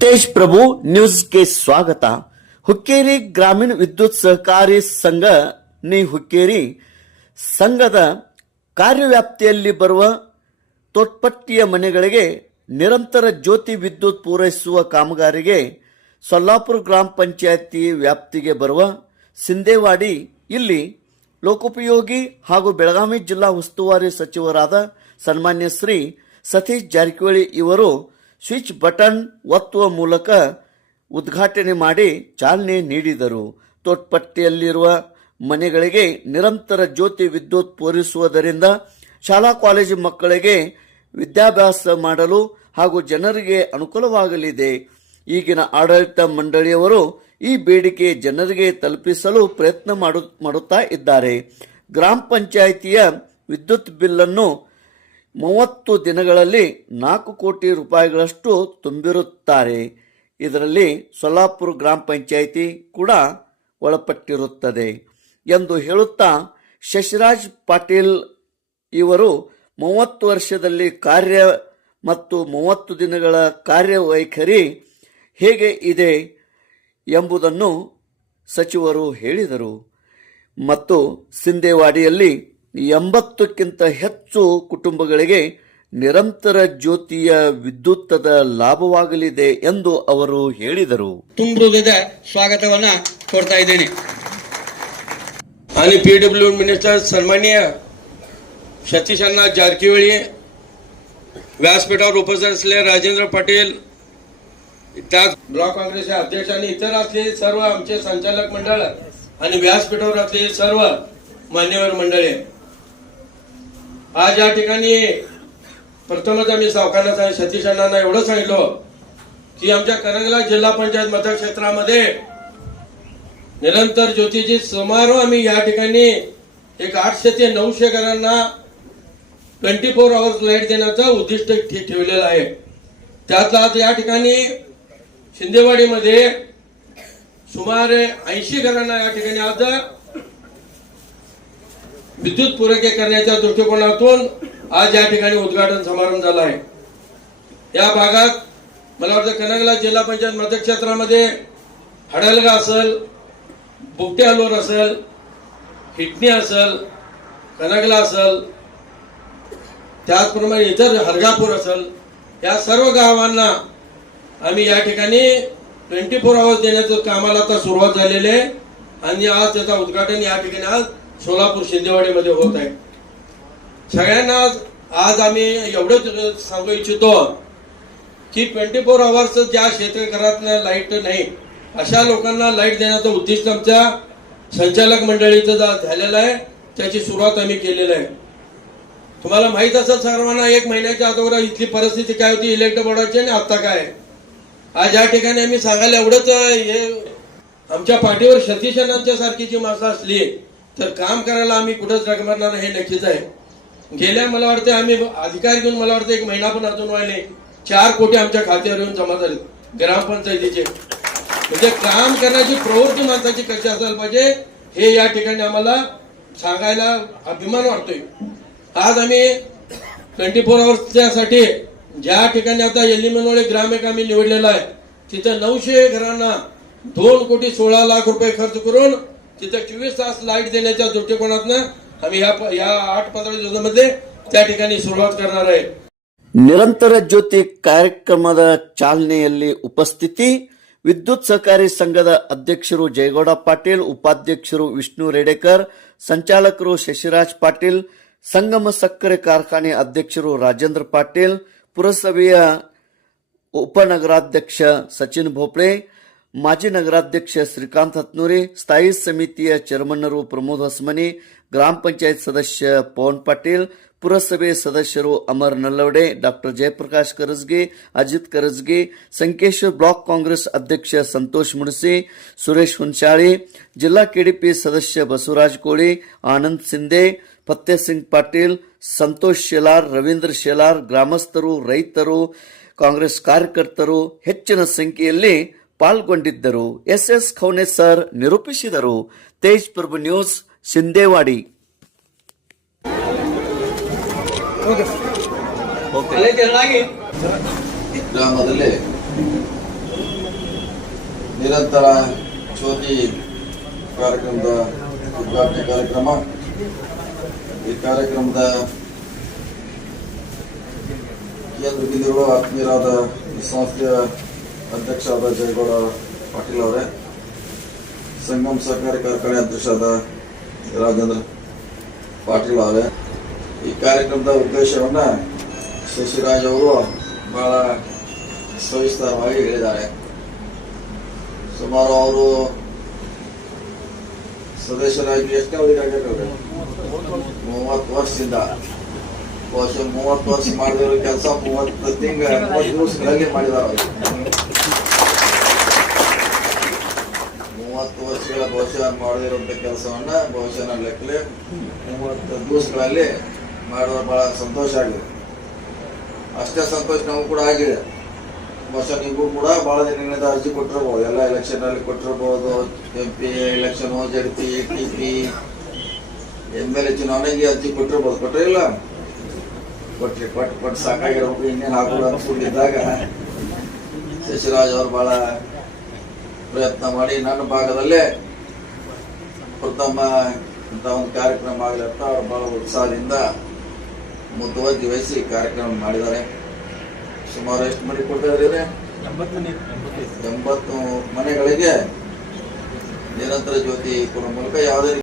ತೇಜ್ ಪ್ರಭು ನ್ಯೂಸ್ಗೆ ಸ್ವಾಗತ. ಹುಕ್ಕೇರಿ ಗ್ರಾಮೀಣ ವಿದ್ಯುತ್ ಸಹಕಾರಿ ಸಂಘ, ನಿ ಹುಕ್ಕೇರಿ ಸಂಘದ ಕಾರ್ಯವ್ಯಾಪ್ತಿಯಲ್ಲಿ ಬರುವ ತೊಟ್ಪಟ್ಟಿಯ ಮನೆಗಳಿಗೆ ನಿರಂತರ ಜ್ಯೋತಿ ವಿದ್ಯುತ್ ಪೂರೈಸುವ ಕಾಮಗಾರಿಗೆ ಸೊಲ್ಲಾಪುರ ಗ್ರಾಮ ಪಂಚಾಯತಿ ವ್ಯಾಪ್ತಿಗೆ ಬರುವ ಸಿಂದೇವಾಡಿ ಇಲ್ಲಿ ಲೋಕೋಪಯೋಗಿ ಹಾಗೂ ಬೆಳಗಾವಿ ಜಿಲ್ಲಾ ಉಸ್ತುವಾರಿ ಸಚಿವರಾದ ಸನ್ಮಾನ್ಯ ಶ್ರೀ ಸತೀಶ್ ಜಾರಕಿಹೊಳಿ ಇವರು ಸ್ವಿಚ್ ಬಟನ್ ಒತ್ತುವ ಮೂಲಕ ಉದ್ಘಾಟನೆ ಮಾಡಿ ಚಾಲನೆ ನೀಡಿದರು. ತೋಟ್ಪಟ್ಟಿಯಲ್ಲಿರುವ ಮನೆಗಳಿಗೆ ನಿರಂತರ ಜ್ಯೋತಿ ವಿದ್ಯುತ್ ಪೂರೈಸುವುದರಿಂದ ಶಾಲಾ ಕಾಲೇಜು ಮಕ್ಕಳಿಗೆ ವಿದ್ಯಾಭ್ಯಾಸ ಮಾಡಲು ಹಾಗೂ ಜನರಿಗೆ ಅನುಕೂಲವಾಗಲಿದೆ. ಈಗಿನ ಆಡಳಿತ ಮಂಡಳಿಯವರು ಈ ಬೇಡಿಕೆ ಜನರಿಗೆ ತಲುಪಿಸಲು ಪ್ರಯತ್ನ ಮಾಡು, ಮಾಡುತ್ತಾ ಇದ್ದಾರೆ. ಗ್ರಾಮ ಪಂಚಾಯಿತಿಯ ವಿದ್ಯುತ್ ಬಿಲ್ಲನ್ನು ಮೂವತ್ತು ದಿನಗಳಲ್ಲಿ ನಾಲ್ಕು ಕೋಟಿ ರೂಪಾಯಿಗಳಷ್ಟು ತುಂಬಿರುತ್ತಾರೆ. ಇದರಲ್ಲಿ ಸೊಲ್ಲಾಪುರ ಗ್ರಾಮ ಪಂಚಾಯಿತಿ ಕೂಡ ಒಳಪಟ್ಟಿರುತ್ತದೆ ಎಂದು ಹೇಳುತ್ತಾ ಶಶಿರಾಜ್ ಪಾಟೀಲ್ ಇವರು ಮೂವತ್ತು ವರ್ಷದಲ್ಲಿ ಕಾರ್ಯ ಮತ್ತು ಮೂವತ್ತು ದಿನಗಳ ಕಾರ್ಯವೈಖರಿ ಹೇಗೆ ಇದೆ ಎಂಬುದನ್ನು ಸಚಿವರು ಹೇಳಿದರು. ಮತ್ತು ಸಿಂದೇವಾಡಿಯಲ್ಲಿ ಎಂಬತ್ತಕ್ಕಿಂತ ಹೆಚ್ಚು ಕುಟುಂಬಗಳಿಗೆ ನಿರಂತರ ಜ್ಯೋತಿಯ ವಿದ್ಯುತ್ತದ ಲಾಭವಾಗಲಿದೆ ಎಂದು ಅವರು ಹೇಳಿದರು ತುಂಬ ಹೃದಯದ ಸ್ವಾಗತವನ್ನ ಕೊಡ್ತಾ ಇದ್ದೇನೆ आणि पीडब्ल्यू मिनिस्टर सन्माननीय सतीश अण्णा जारकिहोळी व्यासपीठावर उपस्थित असलेले राजेंद्र पाटील त्याच ब्लॉक काँग्रेसचे अध्यक्ष आणि इतर असलेले सर्व आमचे संचालक मंडळ आणि व्यासपीठावर असलेली सर्व मान्यवर मंडळी आज या ठिकाणी प्रथमच आम्ही सावकारांना आणि सतीश अण्णांना एवढं सांगितलं की आमच्या करंगला जिल्हा पंचायत मतक्षेत्रामध्ये निरंतर ज्योतिजी समारोह आम्ही या ठिकाणी एक आठशे ते नऊशे घरांना ट्वेंटी फोर आवर्स लाइट देण्याचं उद्दिष्ट ठेवलेलं आहे. त्यातला आज या ठिकाणी शिंदेवाडीमध्ये सुमारे ऐंशी घरांना या ठिकाणी आज विद्युत पुरवठा करण्याच्या दृष्टिकोनातून आज या ठिकाणी उद्घाटन समारंभ झाला आहे. या भागात मला वाटतं कनगला जिल्हा पंचायत मतक्षेत्रामध्ये हडलगा असेल बुकटे हलोर असेल हिटणी असेल कनगला असेल त्याचप्रमाणे इतर हरगापूर असेल या सर्व गावांना आम्ही या ठिकाणी ट्वेंटी फोर आवर्स देण्याचं कामाला आता सुरुवात झालेली आहे. आणि आज त्याचा उद्घाटन या ठिकाणी आज सोलापूर शिंदेवाडीमध्ये होत आहे. सगळ्यांना आज आम्ही एवढंच सांगू इच्छितो की ट्वेंटी फोर आवर्स ज्या क्षेत्रघरात लाइट नाही अशा लोकांना लाइट देण्याचं उद्दिष्ट आमच्या संचालक मंडळीचं झालेलं आहे. त्याची सुरुवात आम्ही केलेली आहे. तुम्हाला माहीत असेल सर्वांना एक महिन्याच्या अगोदर इथली परिस्थिती काय होती इलेक्ट बोर्डाची आणि आता काय? आहे. आज या ठिकाणी आम्ही सांगायला एवढंच हे आमच्या पाठीवर सतीश सारखी जी माणसं असली तर काम करायला आम्ही कुठंच रगमरणार हे नक्कीच आहे. गेल्या मला वाटतं आम्ही अधिकारी घेऊन मला वाटतं एक महिना पण अजून व्हायले. चार कोटी आमच्या खात्यावर येऊन जमा झाले. ग्रामपंचायतीचे. म्हणजे काम करण्याची प्रवृत्ती माणसाची कशी असायला पाहिजे हे या ठिकाणी आम्हाला सांगायला अभिमान वाटतोय. आज आम्ही ट्वेंटी फोर आवर्सच्यासाठी ज्या ठिकाणी आता यल्लीमनोळे ग्राम एक आम्ही निवडलेला आहे तिथं नऊशे घरांना दोन कोटी सोळा लाख रुपये खर्च करून तिथं चोवीस तास लाईट देण्याच्या दृष्टिकोनातनं आम्ही या या आठ पंधरा दिवसामध्ये त्या ठिकाणी सुरुवात करणार आहे ನಿರಂತರ ಜ್ಯೋತಿ ಕಾರ್ಯಕ್ರಮದ ಚಾಲನೆಯಲ್ಲಿ ಉಪಸ್ಥಿತಿ ವಿದ್ಯುತ್ ಸಹಕಾರಿ ಸಂಘದ ಅಧ್ಯಕ್ಷರು ಜಯಗೌಡ ಪಾಟೀಲ್ ಉಪಾಧ್ಯಕ್ಷರು ವಿಷ್ಣು ರೇಡೇಕರ್ ಸಂಚಾಲಕರು ಶಶಿರಾಜ್ ಪಾಟೀಲ್ ಸಂಗಮ ಸಕ್ಕರೆ ಕಾರ್ಖಾನೆ ಅಧ್ಯಕ್ಷರು ರಾಜೇಂದ್ರ ಪಾಟೀಲ್ ಪುರಸಭೆಯ ಉಪನಗರಾಧ್ಯಕ್ಷ ಸಚಿನ್ ಭೋಪಳೆ ಮಾಜಿ ನಗರಾಧ್ಯಕ್ಷ ಶ್ರೀಕಾಂತ್ ಹತ್ನೂರಿ, ಸ್ಥಾಯಿ ಸಮಿತಿಯ ಚೇರ್ಮನ್ನರು ಪ್ರಮೋದ್ ಹಸ್ಮನಿ, ಗ್ರಾಮ ಪಂಚಾಯತ್ ಸದಸ್ಯ ಪವನ್ ಪಾಟೀಲ್, ಪುರಸಭೆ ಸದಸ್ಯರು ಅಮರ್ ನಲ್ಲವಡೆ, ಡಾಕ್ಟರ್ ಜಯಪ್ರಕಾಶ್ ಕರಜ್ಗಿ, ಅಜಿತ್ ಕರಜ್ಗಿ, ಸಂಕೇಶ್ವರ್ ಬ್ಲಾಕ್ ಕಾಂಗ್ರೆಸ್ ಅಧ್ಯಕ್ಷ ಸಂತೋಷ್ ಮುಣಸಿ, ಸುರೇಶ್ ಹುನ್ಶಾಳಿ ಜಿಲ್ಲಾ ಕೆಡಿಪಿ ಸದಸ್ಯ ಬಸವರಾಜ್ ಕೋಳಿ, ಆನಂದ್ ಸಿಂಧೆ ಫತ್ತೇಸಿಂಗ್ ಪಾಟೀಲ್, ಸಂತೋಷ್ ಶೆಲಾರ್, ರವೀಂದ್ರ ಶೆಲಾರ್, ಗ್ರಾಮಸ್ಥರು, ರೈತರು, ಕಾಂಗ್ರೆಸ್ ಕಾರ್ಯಕರ್ತರು, ಹೆಚ್ಚಿನ ಸಂಖ್ಯೆಯಲ್ಲಿ ಪಾಲ್ಗೊಂಡಿದ್ದರು. ಎಸ್ ಎಸ್ ಖೌನೆ ಸರ್ ನಿರೂಪಿಸಿದರು. ತೇಜ್ ಪ್ರಭು ನ್ಯೂಸ್ ಸಿಂದೇವಾಡಿ ಗ್ರಾಮದಲ್ಲಿ ನಿರಂತರ ಜ್ಯೋತಿ ಕಾರ್ಯಕ್ರಮದ ಉದ್ಘಾಟನೆ ಕಾರ್ಯಕ್ರಮ. ಈ ಕಾರ್ಯಕ್ರಮದ ಕೇಂದ್ರ ಬಿಂದುಗಳು ಆತ್ಮೀಯರಾದ ಸಂಸ್ಥೆಯ ಅಧ್ಯಕ್ಷರಾದ ಜಯಗೌಡ ಪಾಟೀಲ್ ಅವರೇ, ಸಂಗಮ್ ಸಹಕಾರಿ ಕಾರ್ಖಾನೆ ಅಧ್ಯಕ್ಷರಾದ ರಾಜೇಂದ್ರ ಪಾಟೀಲ್ ಅವರೇ. ಈ ಕಾರ್ಯಕ್ರಮದ ಉದ್ದೇಶವನ್ನ ಶಶಿರಾಜ್ ಅವರು ಬಹಳ ಸವಿಸ್ತಾರವಾಗಿ ಹೇಳಿದ್ದಾರೆ. ಸುಮಾರು ಅವರು ಸದಸ್ಯರಾಗಿ ಎಷ್ಟು ಅವಧಿಗಾಗಿದ್ದಾರೆ ಮೂವತ್ತು ವರ್ಷದಿಂದ ಬಹುಶಃ ಮೂವತ್ತು ವರ್ಷ ಮಾಡಿದಿರೋ ಕೆಲಸ, ಮೂವತ್ತು ಪ್ರತಿ ಮೂವತ್ತು ದಿವಸಗಳಲ್ಲಿ ಮಾಡಿದಾರ ಮೂವತ್ತು ವರ್ಷಗಳ ಬಹುಶಃ ಮಾಡದಿರುವಂತ ಕೆಲಸವನ್ನ ಬಹುಶಃ ನನ್ನ ಲೆಕ್ಕಲೆ ಮೂವತ್ತು ದಿವಸಗಳಲ್ಲಿ ಮಾಡೋದು ಬಹಳ ಸಂತೋಷ ಆಗಿದೆ. ಅಷ್ಟೇ ಸಂತೋಷ ನಮಗೂ ಕೂಡ ಆಗಿದೆ. ಬಹುಶಃ ನಿಮಗೂ ಕೂಡ ಬಹಳ ದಿನಗಳಿಂದ ಅರ್ಜಿ ಕೊಟ್ಟಿರಬಹುದು ಎಲ್ಲ ಎಲೆಕ್ಷನ್ ಅಲ್ಲಿ ಕೊಟ್ಟಿರ್ಬೋದು. M P election Z P T P M L A ಚುನಾವಣೆಗೆ ಅರ್ಜಿ ಕೊಟ್ಟಿರ್ಬೋದು. ಕೊಟ್ಟಿರಲಿಲ್ಲ ಕೊಟ್ರಿ ಕೊಟ್ಟು ಕೊಟ್ಟು ಸಾಕಾಗಿರೋ ಇನ್ನೇನು ಹಾಕೋದು ಅನ್ಸ್ಕೊಂಡಿದ್ದಾಗ ಶಶಿರಾಜ್ ಅವರು ಭಾಳ ಪ್ರಯತ್ನ ಮಾಡಿ ನನ್ನ ಭಾಗದಲ್ಲೇ ಪ್ರಥಮ ಇಂಥ ಒಂದು ಕಾರ್ಯಕ್ರಮ ಆಗಲಿ ಅಂತ ಅವ್ರು ಬಹಳ ಉತ್ಸಾಹದಿಂದ ಮುತುವರ್ಜಿ ವಹಿಸಿ ಕಾರ್ಯಕ್ರಮ ಮಾಡಿದ್ದಾರೆ. ಸುಮಾರು ಎಷ್ಟು ಮನೆ ಕೊಡ್ತಾರೆ ಎಂಬತ್ತು ಮನೆಗಳಿಗೆ ನಿರಂತರ ಜ್ಯೋತಿ ಕೊಡೋ ಮೂಲಕ ಯಾವುದೇ ರೀತಿ